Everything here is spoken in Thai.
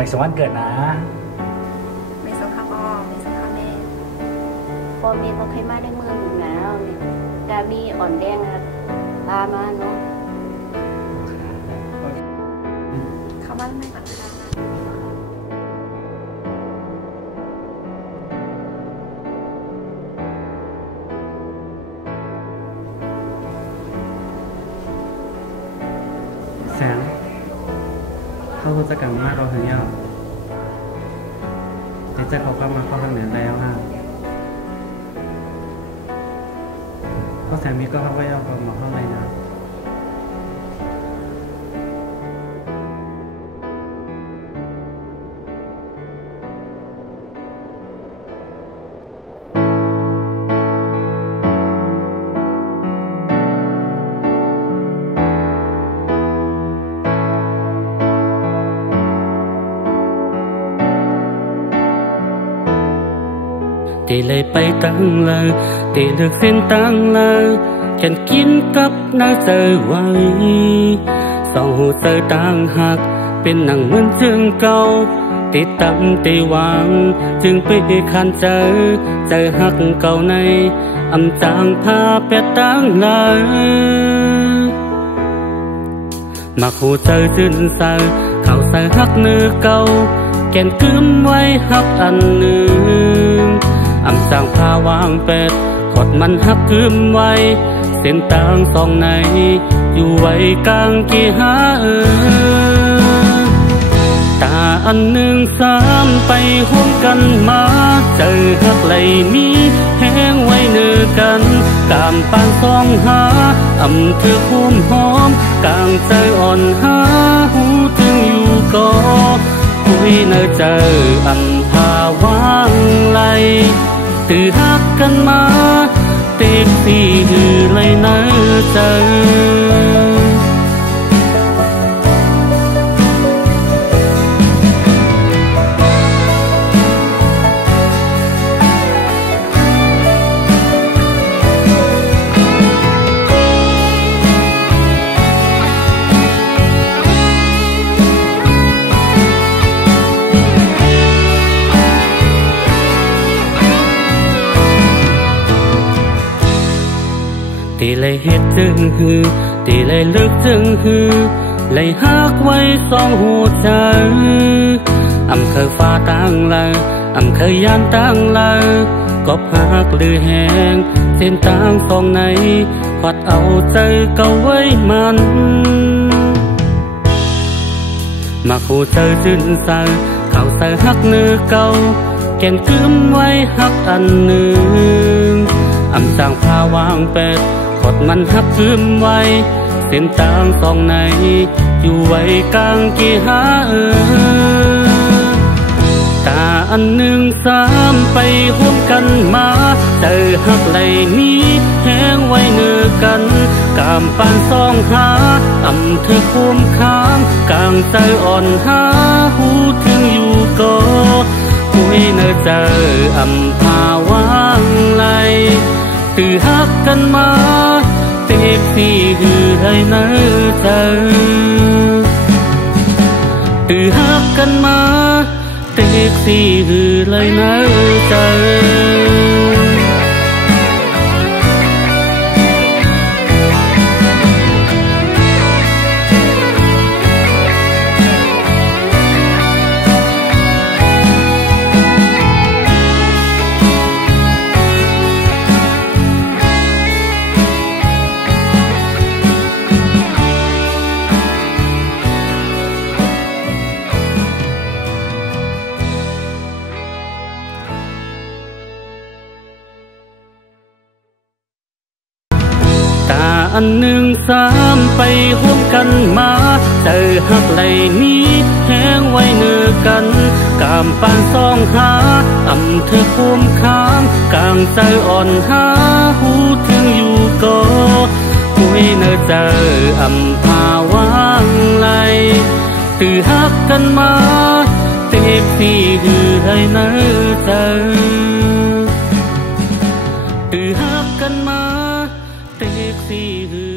ไปสวรรค์เกิดนะไม่สงค่ะพ่อไม่สงค่ะแม่พ่อแม่ก็เคยมาได้เมืองอยู่แล้วเนี่ยดามีอ่อนแดงนะพามาเนาะเขามาไม่ก่อนค่ะแสงเขาจะกลับมาเราถึงยังแต่จะเขากลับมาเข้าทางไหนแล้วฮะก็แสงมีก็เขาไว้เอาหมอเข้าไปนะตีเลยไปตั้งเลยตีเลือกเส้นตั้งเลยฉันกินกับนางเจอไว้สองหูเจอต่างหักเป็นหนังเหมือนจึงเก่าติดตั้งตีวางจึงไปคันเจอหักเก่าในอำจางพาเป็ดตั้งเลยมักหูเจอชื่นใสเขาใส่หักเนื้อเก่าแกนกึมไว้หักอันหนึ่งอำจางพาวางเป็ดขดมันหักกึมไว้เส้นต่างสองในอยู่ไว้กลางกี่หาตาอันหนึ่งสามไปห่วงกันมาเจอหักไหลมีแห้งไว้เนื้อกันกามปานสองหาอำเธอคุ้มหอมกลางใจอ่อนหาหูถึงอยู่ก็คุยเนื้อเจออำพาวางไหลตื่นหักกันมาติดที่หือเลยเนื้อเจอตีเลยเฮ็ดจึงฮือตีเลยเลือกจึงฮือเลยหักไว้สองหัวใจอำเคยฟ้าตั้งเลยอำเคยยานตั้งเลยกบหักหรือแหงเส้นต่างสองในวัดเอาใจเก่าไว้มันมาคู่เจอชื่นใสเขาใส่หักเนื้อเก่าแกนกึมไว้หักอันหนึ่งอำจางพาวางเป็ดขดมันหักกึมไว้เส้นต่างสองในอยู่ไว้กลางกี่หาตาอันหนึ่งสามไปห่วงกันมาเจอหักไหลนี้แห้งไว้เนื้อกันกามปานสองหาอำเธอคุ้มค้างกลางใจอ่อนหาหูถึงอยู่ก็คุยเนื้อเจออำพาวางไหลตื่นหักกันมาเต็กที่หือให้เนื้อเจอตื่นหักกันมาเต็กที่หือเลยเนื้อเจออันหนึ่งสามไปห่วงกันมาเจอหักไหลนี้แห้งไว้เนื้อกันกามปานสองหาอำเธอคุ้มค้างกลางใจอ่อนหาหูถึงอยู่ก็คุยเนื้อเจออำพาวางไหลตื่นหักกันมาเต็กที่หือให้เนื้อเจอตื่นหักกันมาเต็กที่หือ